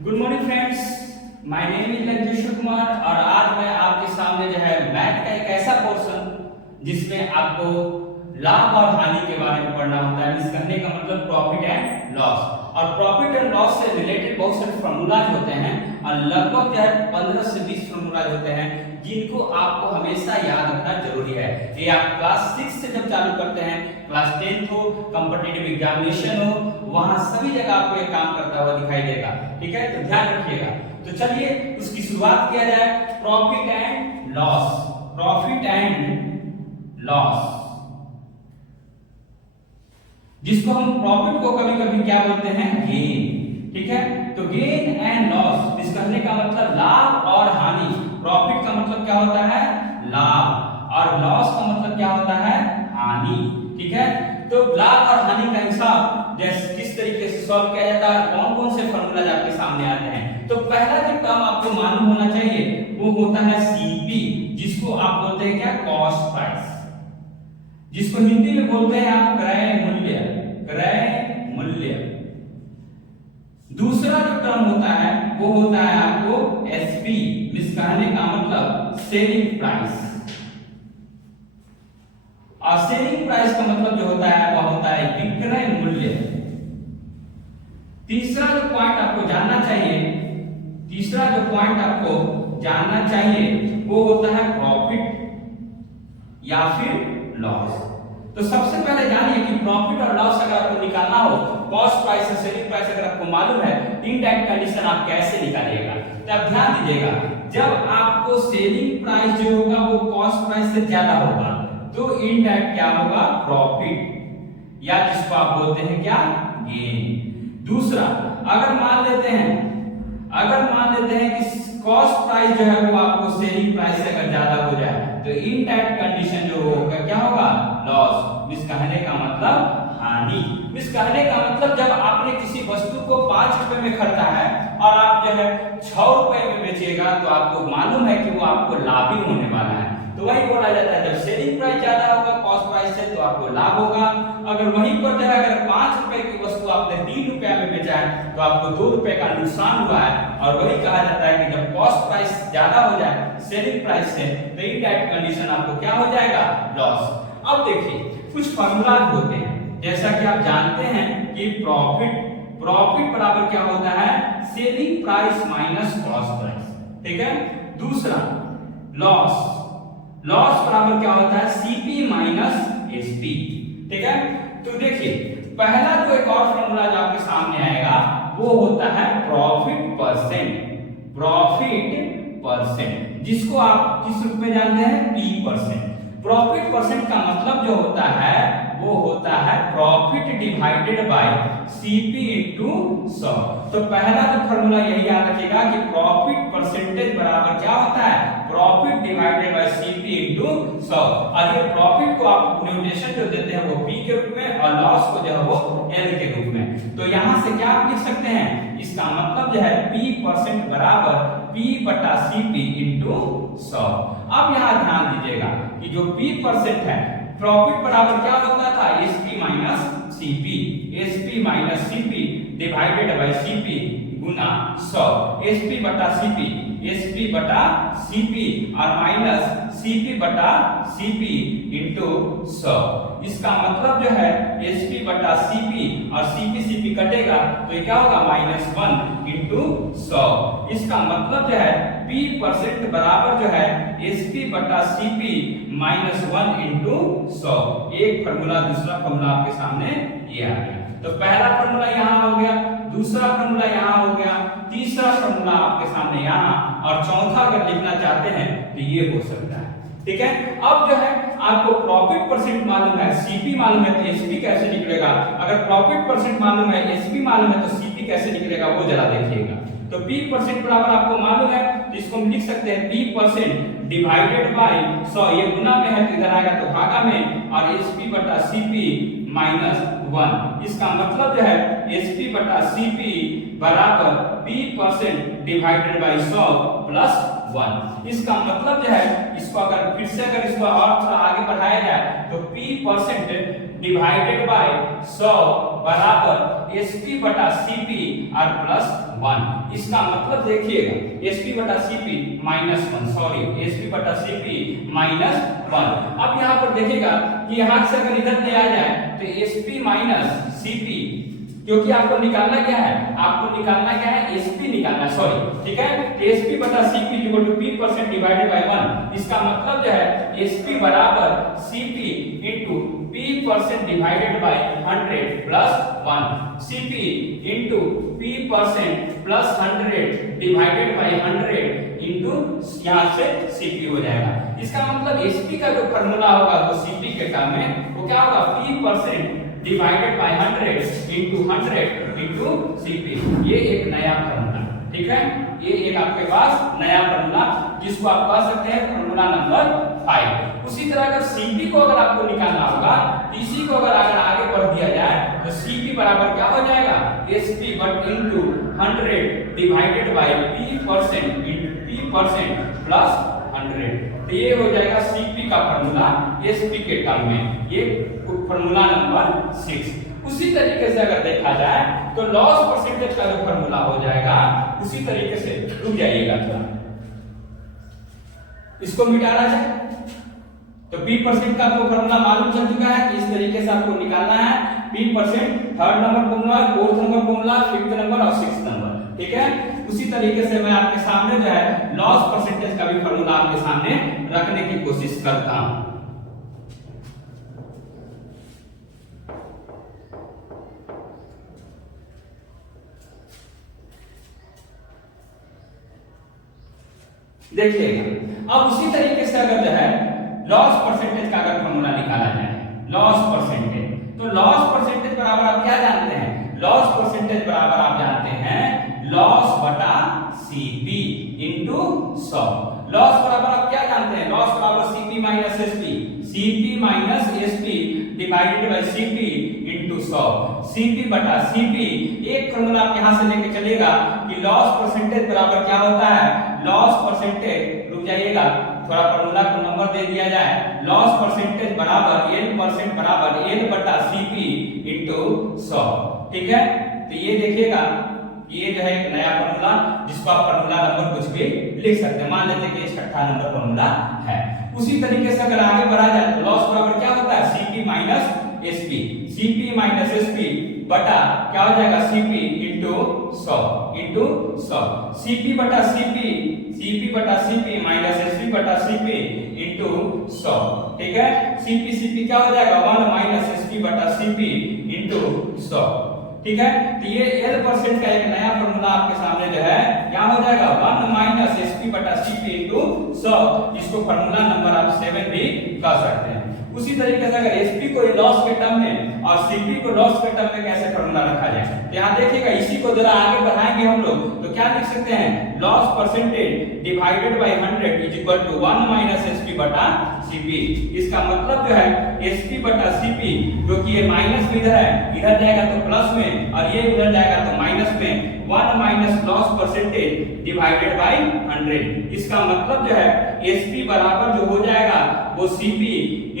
Good morning friends, my name is Lankeshwar Kumar और आज मैं आपके सामने जो है मैथ का एक ऐसा पोर्शन जिसमें आपको लाभ और हानि के बारे में पढ़ना होता है। इस कहने का मतलब प्रॉफिट एंड लॉस, और प्रॉफिट एंड लॉस से रिलेटेड बहुत सारे फॉर्मूलाज होते हैं और लगभग जो है 15 से 20 फॉर्मूलाज होते हैं जिनको आपको हमेशा याद रखना जरूरी है। ये आप क्लास 6 से जब चालू करते हैं, क्लास 10 हो, कॉम्पिटिटिव एग्जामिनेशन हो, वहां सभी जगह आपको ये काम करता हुआ दिखाई देगा। ठीक है, तो ध्यान रखिएगा। तो चलिए उसकी शुरुआत किया जाए। Profit and loss, profit and loss, जिसको हम प्रॉफिट को कभी कभी क्या बोलते हैं, गेन। ठीक है, तो गेन एंड लॉस, इस कहने का मतलब लाभ और हानि। प्रॉफिट का मतलब क्या होता है, लाभ, और लॉस का मतलब क्या होता है, हानि। ठीक है, तो लाभ और हानि का हिसाब जैसे किस तरीके से सॉल्व किया जाता है, कौन कौन से फॉर्मूला आपके सामने आते हैं। तो पहला जो टर्म आपको मालूम होना चाहिए वो होता है सीपी, जिसको आप बोलते हैं क्या, कॉस्ट प्राइस, जिसको हिंदी में बोलते हैं आप क्रय मूल्य, क्रय मूल्य। दूसरा जो टर्म होता है वो होता है आपको एसपी, जिस कहने का मतलब सेलिंग प्राइस, और सेलिंग प्राइस का मतलब जो होता है वह होता है विक्रय मूल्य। तीसरा जो पॉइंट आपको जानना चाहिए, तीसरा जो पॉइंट आपको जानना चाहिए वो होता है प्रॉफिट या फिर लॉस। तो सबसे पहले जानिए कि प्रॉफिट और लॉस अगर आपको निकालना हो, कॉस्ट प्राइस और सेलिंग प्राइस अगर आपको मालूम है, इनडायरेक्ट कंडीशन आप कैसे निकालिएगा। तो आप ध्यान दीजिएगा, जब आपको सेलिंग प्राइस जो होगा वो कॉस्ट प्राइस से ज्यादा होगा तो इनडायरेक्ट क्या होगा, प्रॉफिट, या जिसको आप बोलते हैं क्या, गेन। दूसरा, अगर मान लेते हैं कि कॉस्ट प्राइस जो है वो आपको सेलिंग प्राइस से अगर ज्यादा हो जाए तो इनडायरेक्ट कंडीशन जो होगा क्या होगा, लॉस। इस कहने का मतलब हानि। इस कहने का मतलब जब आपने किसी वस्तु को 5 रुपए में खरीदा है और आप जो है 6 रुपए में बेचेगा तो आपको मालूम है कि वो आपको लाभ ही होने वाला है। तो वही बोला जाता है, जब सेलिंग प्राइस ज्यादा होगा कॉस्ट प्राइस से तो आपको लाभ होगा। अगर वहीं पर जो है अगर 5 रुपए की वस्तु आपने 3 रुपया में बेचा है तो आपको 2 रुपए का नुकसान हुआ है। और वही कहा जाता है कि जब कॉस्ट प्राइस ज्यादा हो जाए सेलिंग प्राइस से तो इनडायरेक्ट कंडीशन आपको क्या हो जाएगा, लॉस। अब देखिए कुछ फॉर्मूला होते हैं, जैसा कि आप जानते हैं कि प्रॉफिट बराबर क्या होता है, selling price minus cost price. ठीक है, दूसरा लॉस बराबर क्या होता है, सीपी माइनस एसपी। ठीक है, तो देखिए पहला जो एक और फॉर्मूला जो आपके सामने आएगा वो होता है प्रॉफिट परसेंट, जिसको आप किस रूप में जानते हैं, पी परसेंट। प्रॉफिट परसेंट का मतलब जो होता है वो होता है profit divided by CP into 100। तो पहला जो फॉर्मूला यही याद रखिएगा कि प्रॉफिट परसेंटेज बराबर क्या होता है, profit divided by CP into 100। और ये प्रॉफिट को आप नोटेशन जो देते हैं वो पी के रूप में और लॉस को जो है वो एल के रूप में। तो यहां से क्या आप लिख सकते हैं, इसका मतलब जो है पी परसेंट बराबर पी बटा सीपी इनटू 100। अब यहां ध्यान दीजिएगा कि जो पी परसेंट है, प्रॉफिट बराबर क्या होता था, SP minus CP, SP minus CP divided by CP Guna 100। SP बटा सीपी, एसपी बटा सीपी और माइनस सीपी बटा सीपी इनटू 100। इसका मतलब जो है एसपी बटा सीपी और सीपी कटेगा तो ये क्या होगा, -1 इनटू 100। इसका मतलब जो है पी परसेंट बराबर जो है एसपी बटा सीपी -1 इनटू 100। एक फॉर्मूला, दूसरा फॉर्मूला आपके सामने ये आ गया। तो पहला फॉर्मूला यहाँ हो गया, दूसरा फॉर्मूला यहाँ हो गया, तीसरा फॉर्मूला आपके सामने यहाँ, और चौथा अगर लिखना चाहते हैं तो ये हो सकता है। ठीक है, अब जो है आपको प्रॉफिट परसेंट मालूम है, सीपी मालूम है, तो एसपी कैसे निकलेगा। अगर प्रॉफिट परसेंट मालूम है, एसपी मालूम है, तो सीपी कैसे निकलेगा वो जरा देखिएगा। तो पी परसेंट बराबर आपको मालूम है तो इसको हम लिख सकते हैं पी परसेंट डिवाइडेड बाय 100। ये गुना में है तो इधर आएगा तो भागा में, और एसपी बटा सीपी -1। इसका मतलब जो है एसपी बटा सीपी बराबर P percent divided by 100 plus 1। इसका मतलब जो है इसको अगर फिर से अगर इसको और थोड़ा आगे बढ़ाया जाए तो p% डिवाइडेड बाय 100 बराबर एसपी बटा सीपी और प्लस 1। इसका मतलब देखिएगा एसपी बटा सीपी माइनस 1, सॉरी एसपी बटा सीपी माइनस 1। अब यहाँ पर देखिएगा कि यहाँ से अगर इधर ले आ जाए तो एसपी माइनस सीपी, क्योंकि आपको निकालना क्या है, आपको निकालना क्या है, एसपी निकालना, सॉरी ठीक है। एसपी बटा CP equal to p% divided by 1। इसका मतलब जो है एसपी बराबर CP into p% divided by 100 plus 1, CP into p% plus 100 divided by 100 into यहां से सीपी हो जाएगा। इसका मतलब एसपी का जो फार्मूला होगा वो सीपी के टर्म में वो क्या होगा, p% divided by 100 into 100 into CP. ये एक नया फार्मूला, ठीक है, ये एक आपके पास नया फार्मूला जिसको आप कह सकते हैं फार्मूला नंबर 5। उसी तरह अगर सीपी को अगर आपको निकालना होगा, इसी को अगर आगे बढ़ दिया जाए तो सीपी बराबर क्या हो जाएगा, SP but into 100 divided bye p% into p% plus 100। तो ये हो जाएगा सीपी का फार्मूला एसपी के टर्म में, ये फार्मूला नंबर 6। उसी तरीके से अगर देखा जाए तो लॉस परसेंटेज का जो फार्मूला हो जाएगा उसी तरीके से, रुक जाइएगा थोड़ा, इसको मिटाना जाए तो p% का आपको फार्मूला मालूम चल चुका है कि इस तरीके से आपको निकालना है p%, third number formula, fourth number formula, fifth number और सिक्स्थ नंबर, ठीक है। उसी तरीके से मैं आपके सामने जो है लॉस परसेंटेज का भी फार्मूला आपके सामने रखने की कोशिश करता हूं। देखिएगा अब उसी तरीके से अगर जो है लॉस परसेंटेज का अगर फार्मूला निकाला जाए, लॉस परसेंटेज, तो लॉस परसेंटेज बराबर आप क्या जानते हैं, लॉस परसेंटेज बराबर आप जानते हैं लॉस बटा सीपी इनटू 100। लॉस बराबर आप क्या जानते हैं, लॉस बराबर CP minus SP, CP minus SP divided by CP into 100। CP बटा सीपी, एक फार्मूला आप यहां से लेके चलेगा कि लॉस परसेंटेज बराबर क्या होता है, लॉस परसेंटेज, रुक जाइएगा थोड़ा फार्मूला को नंबर दे दिया जाए, लॉस परसेंटेज बराबर n% बराबर n बटा सीपी इनटू 100, ठीक है। तो ये देखिएगा ये जो है एक नया फार्मूला जिसको आप फार्मूला नंबर कुछ भी लिख सकते हैं, मान लेते हैं कि 6ठा नंबर फार्मूला है। उसी तरीके से अगर आगे बढ़ा जाए तो लॉस बराबर क्या होता है, CP minus SP, CP minus SP बटा क्या हो जाएगा, सीपी इनटू 100, सीपी बटा सीपी, सीपी बटा सीपी माइनस एसपी बटा सीपी इनटू 100, ठीक है। सीपी सीपी क्या हो जाएगा, 1 माइनस एसपी बटा सीपी इनटू 100, ठीक है। तो ये l% का एक नया फार्मूला आपके सामने जो है क्या हो जाएगा, 1 माइनस एसपी बटा सीपी इनटू 100, जिसको फार्मूला नंबर आप 7 भी कह सकते हैं। उसी तरीके से अगर एसपी को लॉस के टर्म में और सीपी को लॉस के टर्म में कैसे फार्मूला रखा जाए, तो यहाँ देखिएगा इसी को जरा आगे बढ़ाएंगे हम लोग तो क्या लिख सकते हैं, loss percentage divided by 100 is equal to 1 minus SP बटा सीपी। इसका मतलब जो है एसपी बटा सीपी, क्योंकि ये माइनस इधर है, इधर जाएगा तो प्लस में और ये उधर जाएगा तो माइनस में, 1 minus loss percentage divided by 100। इसका मतलब जो है एसपी बराबर जो हो जाएगा वो CP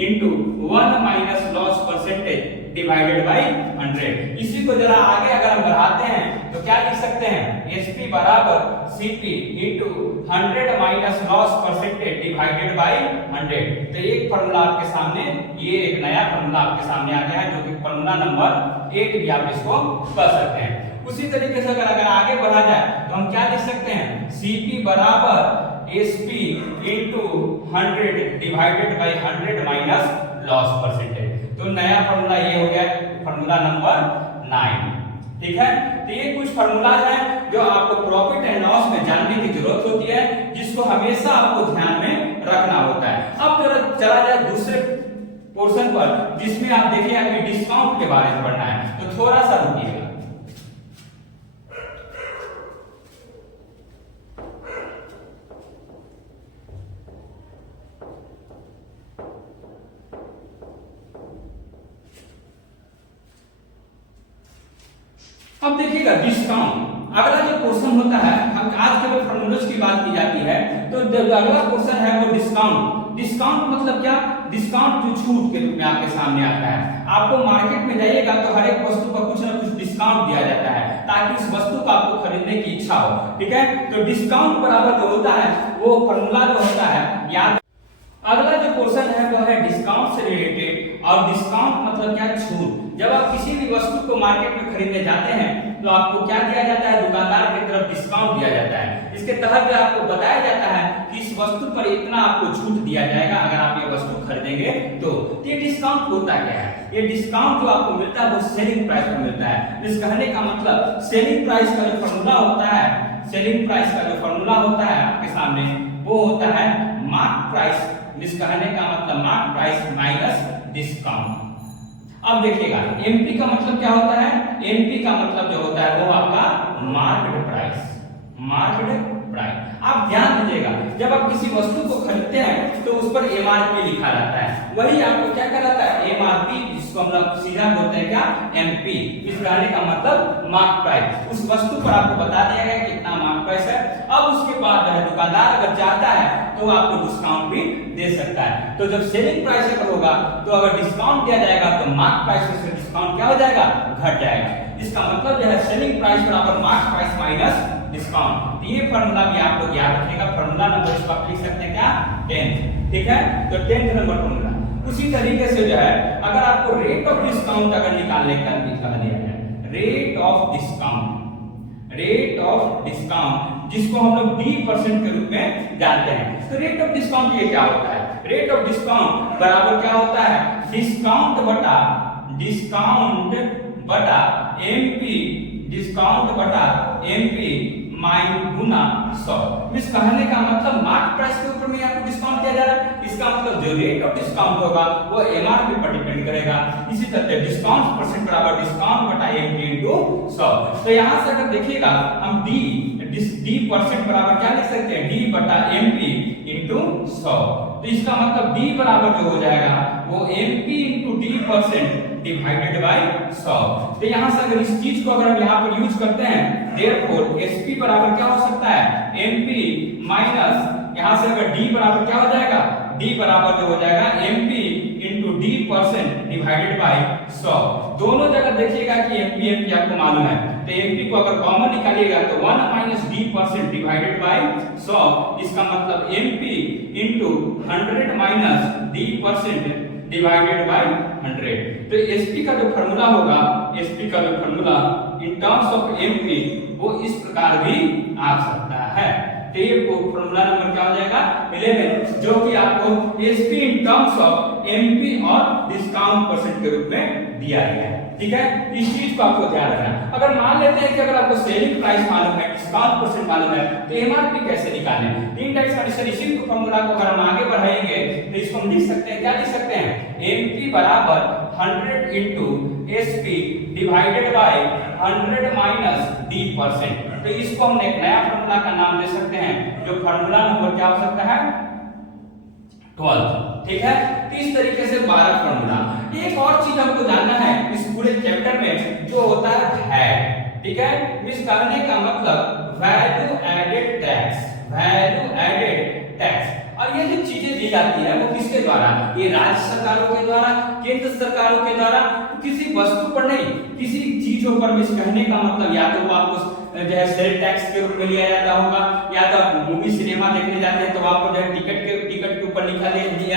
into 1 minus loss percentage divided by 100। इसी को जरा आगे अगर हम बढ़ाते हैं तो क्या लिख सकते हैं, एसपी बराबर CP into 100 minus loss percentage divided by 100। तो एक फार्मूला आपके सामने, ये एक नया फार्मूला आपके सामने आ गया है जो कि फार्मूला नंबर 8 भी आप इसको कर सकते हैं। उसी तरीके से अगर आगे बढ़ा जाए तो हम क्या लिख सकते हैं, सीपी बराबर SP into 100 divided by 100 minus loss percentage. तो नया फार्मूला ये हो गया फार्मूला नंबर 9, ठीक है। तो ये कुछ फार्मूला है जो आपको प्रॉफिट एंड लॉस में जानने की जरूरत होती है, जिसको हमेशा आपको ध्यान में रखना होता है। अब जरा चला जाए दूसरे पोर्शन पर जिसमें आप देखिए कि डिस्काउंट के बारे में पढ़ना है, तो थोड़ा सा रुकिएगा। अब देखिएगा डिस्काउंट, अगला जो पोर्शन होता है, हम आज केवल फॉर्मूलाज की बात की जाती है, तो जो अगला पोर्शन है वो डिस्काउंट। डिस्काउंट मतलब क्या? डिस्काउंट जो छूट के रूप में आपके सामने आता है। आपको मार्केट में जाइएगा तो हर एक वस्तु पर कुछ ना कुछ डिस्काउंट दिया जाता है ताकि इस वस्तु को आपको खरीदने की इच्छा हो, ठीक है। तो डिस्काउंट बराबर जो होता है वो फॉर्मूला जो होता है याद। अगला जो पोर्शन है वो है डिस्काउंट से रिलेटेड, और डिस्काउंट मतलब क्या? छूट। जब आप किसी भी वस्तु को मार्केट में खरीदने जाते हैं तो आपको क्या दिया जाता है? दुकानदार की तरफ डिस्काउंट दिया जाता है। इसके तहत जो आपको बताया जाता है कि इस वस्तु पर इतना आपको छूट दिया जाएगा अगर आप ये वस्तु खरीदेंगे तो। ये डिस्काउंट होता क्या है? ये डिस्काउंट जो आपको मिलता है वो सेलिंग प्राइस पर मिलता है। इस कहने का मतलब सेलिंग प्राइस का जो फॉर्मूला होता है, सेलिंग प्राइस का जो फॉर्मूला होता है आपके सामने वो होता है मार्क प्राइस। इस कहने का मतलब मार्क प्राइस माइनस डिस्काउंट। अब देखिएगा एमपी का मतलब क्या होता है? एमपी का मतलब जो होता है वो आपका मार्केट प्राइस, मार्केट प्राइस। आप ध्यान दीजिएगा जब आप किसी वस्तु को खरीदते हैं तो उस पर एमआरपी लिखा रहता है, वही आपको क्या कहलाता है? एमआरपी, जिसको हम लोग सीधा बोलते हैं क्या? एमपी। इस कहने का मतलब मार्क प्राइस। उस वस्तु पर आपको बता दिया गया कितना मार्क प्राइस है। अब उसके बाद जो है दुकानदार अगर चाहता है तो आपको डिस्काउंट भी दे सकता है। तो जब सेलिंग प्राइस अगर होगा तो अगर डिस्काउंट दिया जाएगा तो मार्क प्राइस से डिस्काउंट क्या हो जाएगा? घट जाएगा। इसका मतलब जो है सेलिंग प्राइस बराबर मार्क प्राइस माइनस डिस्काउंट। ये फार्मूला भी आप लोग याद रखिएगा। फार्मूला नंबर इसको आप लिख सकते हैं क्या? 10, ठीक है। तो 10th नंबर फार्मूला। उसी तरीके से जो है अगर आपको रेट ऑफ डिस्काउंट अगर निकालने का निकाल दिया है, rate of discount, rate of discount जिसको हम लोग D% के रूप में जानते हैं। तो रेट ऑफ डिस्काउंट ये क्या होता है? रेट ऑफ डिस्काउंट बराबर क्या होता है? डिस्काउंट बटा एमपी, डिस्काउंट बटा एमपी माइन गुना 100। इस कहने का मतलब मार्क प्राइस के ऊपर में आपको डिस्काउंट दिया जा रहा है। इसका मतलब जो रेट ऑफ डिस्काउंट होगा वो एमआरपी पर डिपेंड करेगा। इसी तरह डिस्काउंट परसेंट बराबर डिस्काउंट बटा एमपी इनटू 100। तो यहां से अगर देखिएगा हम D% बराबर क्या लिख सकते हैं? D बटा एमपी इनटू 100। तो इसका मतलब D बराबर जो हो जाएगा वो MP into D% divided by 100। तो यहां से अगर इस चीज को अगर हम यहां पर यूज करते हैं, देयरफॉर एसपी बराबर क्या हो सकता है? एमपी माइनस यहां से अगर D बराबर क्या हो जाएगा? D बराबर जो हो जाएगा MP into D% divided by 100। दोनों जगह देखिएगा कि एमपी आपको मालूम है, तो एमपी को अगर कॉमन निकालिएगा तो 1 माइनस D% डिवाइडेड बाय 100। इसका मतलब MP into 100 minus D% divided by 100। तो एसपी का जो फार्मूला होगा, एसपी का जो formula in terms of MP वो इस प्रकार भी आ सकता है। तो ये फार्मूला नंबर क्या हो जाएगा? 11, जो कि आपको SP in terms of MP और डिस्काउंट परसेंट के रूप में दिया गया है, ठीक है। इस चीज को आपको ध्यान रखना। अगर मान लेते हैं कि अगर आपको सेलिंग प्राइस मालूम है, डिस्काउंट परसेंट मालूम है, तो एमआरपी कैसे निकालें? तीन टाइप्स का डिसीजन। इसी को फार्मूला को अगर हम आगे बढ़ाएंगे तो इसको हम लिख सकते हैं, क्या लिख सकते हैं? एमपी बराबर 100 into SP divided by 100 minus D%। तो इसको हम एक नया फार्मूला का नाम दे सकते हैं, जो फार्मूला नंबर क्या हो सकता है? 12, ठीक है। तो इस तरीके से 12 फार्मूला। एक और चीज हमको जानना है इस पूरे चैप्टर में, जो होता है वैट, ठीक है। इस कहने का मतलब value added tax, value added tax. और ये जो चीजें दी जाती है वो किसके द्वारा? ये राज्य सरकारों के द्वारा, केंद्र सरकारों के द्वारा, किसी वस्तु पर नहीं, किसी चीजों पर। इस कहने का मतलब या तो वो आपको जो है सेल टैक्स के रूप में लिया जाता होगा, या तो आप मूवी सिनेमा देखने जाते हैं तो आपको जो है टिकट के ऊपर लिया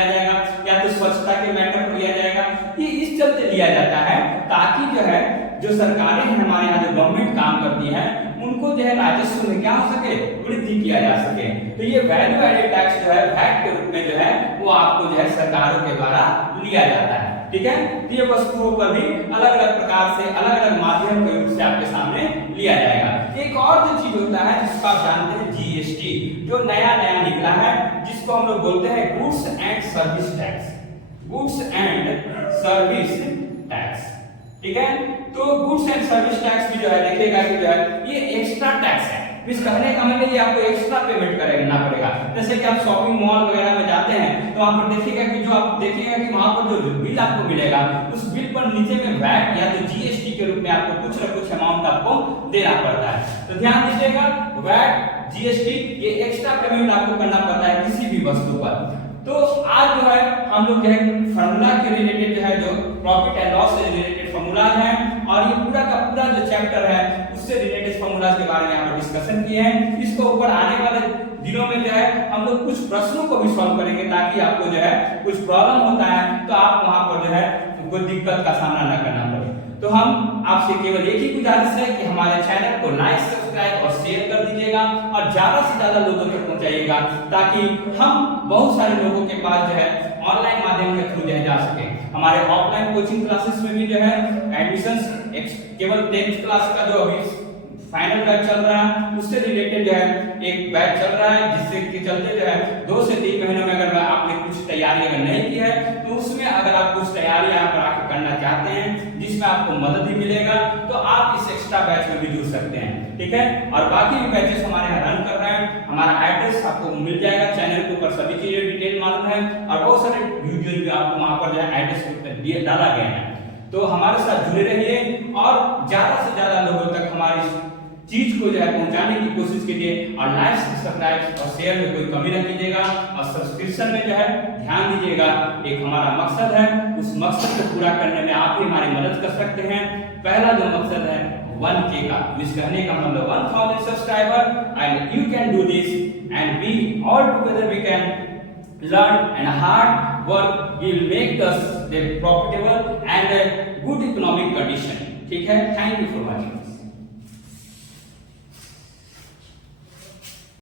जाएगा, या तो स्वच्छता के मैटर पर लिया जाएगा। ये इस चलते लिया जाता है ताकि जो है जो सरकारें हैं हमारे यहाँ, जो गवर्नमेंट काम करती है, उनको जो है राजस्व में क्या हो सके? वृद्धि किया जा सके। तो ये वैल्यू एडेड टैक्स जो है वैट के रूप में जो है वो आपको जो है सरकारों के द्वारा लिया जाता है, ठीक है। तो ये वस्तुओं पर भी अलग अलग प्रकार से, अलग अलग माध्यम के रूप से आपके सामने लिया जाएगा। एक और जो चीज होता है जिसको आप जानते हैं जीएसटी, जो नया निकला है, जिसको हम लोग बोलते हैं goods and service tax, goods and service tax, ठीक है। तो गुड्स एंड सर्विस टैक्स भी जो है देखिएगा कि जो है ये एक्स्ट्रा टैक्स है, मींस कहने का मतलब ये आपको एक्स्ट्रा पेमेंट करना पड़ेगा। जैसे कि आप शॉपिंग मॉल वगैरह में जाते हैं तो वहां पर देखिएगा कि जो आप देखिएगा कि वहां पर जो बिल आपको मिलेगा उस बिल पर नीचे में वैट या तो जीएसटी के रूप में आपको कुछ न कुछ अमाउंट आपको देना पड़ता है। तो ध्यान दीजिएगा, वैट जीएसटी ये एक्स्ट्रा पेमेंट आपको करना पड़ता है किसी भी वस्तु पर। तो आज जो है हम लोग जो है फार्मूला के रिलेटेड जो है जो प्रॉफिट एंड लॉस से रिलेटेड फार्मूला है और ये पूरा का पूरा जो चैप्टर है उससे रिलेटेड फार्मूला के बारे में हम डिस्कशन किए हैं। इसको ऊपर आने वाले दिनों में जो है हम लोग कुछ प्रश्नों को भी सॉल्व करेंगे ताकि आपको जो है कुछ प्रॉब्लम होता है तो आप वहां पर जो है कोई दिक्कत का सामना न करना पड़े। तो हम आपसे केवल एक ही गुजारिश है कि हमारे चैनल को लाइक, सब्सक्राइब और शेयर कर दीजिएगा और ज्यादा से ज्यादा लोगों तक पहुंचाइएगा ताकि हम बहुत सारे लोगों के पास जो है ऑनलाइन माध्यम के थ्रू जा सके। हमारे ऑफलाइन कोचिंग क्लासेस में भी जो है एडमिशंस केवल 10th क्लास का जो अभी फाइनल बैच चल रहा है उससे रिलेटेड जो है एक बैच चल रहा है जिससे के चलते जो है 2 से 3 महीनों में अगर आपने कुछ तैयारी अगर नहीं की है तो उसमें अगर आप कुछ तैयारी यहाँ पर आकर करना चाहते हैं जिसमें आपको मदद भी मिलेगा तो आप इस एक्स्ट्रा बैच में भी जुड़ सकते हैं, ठीक है। और बाकी भी बैचेस हमारे यहाँ रन कर रहे हैं। हमारा एड्रेस आपको मिल जाएगा चैनल के ऊपर, सभी चीजें डिटेल मालूम है और बहुत सारे वीडियो भी आपको वहां पर जो है एड्रेस डाला गया है। तो हमारे साथ जुड़े रहिए और ज्यादा से ज्यादा लोगों तक हमारी चीज को जो है पहुंचाने की कोशिश कीजिए और लाइक, सब्सक्राइब और शेयर में कोई कमी न कीजिएगा और सब्सक्रिप्शन में जो है ध्यान दीजिएगा। एक हमारा मकसद है, उस मकसद को पूरा करने में आप भी हमारी मदद कर सकते हैं। पहला जो मकसद है 1K का, इस कहने का मतलब 1000 subscriber and you can do this and we all together we can learn and hard work will make us profitable and good economic condition, ठीक है। Thank you for watching.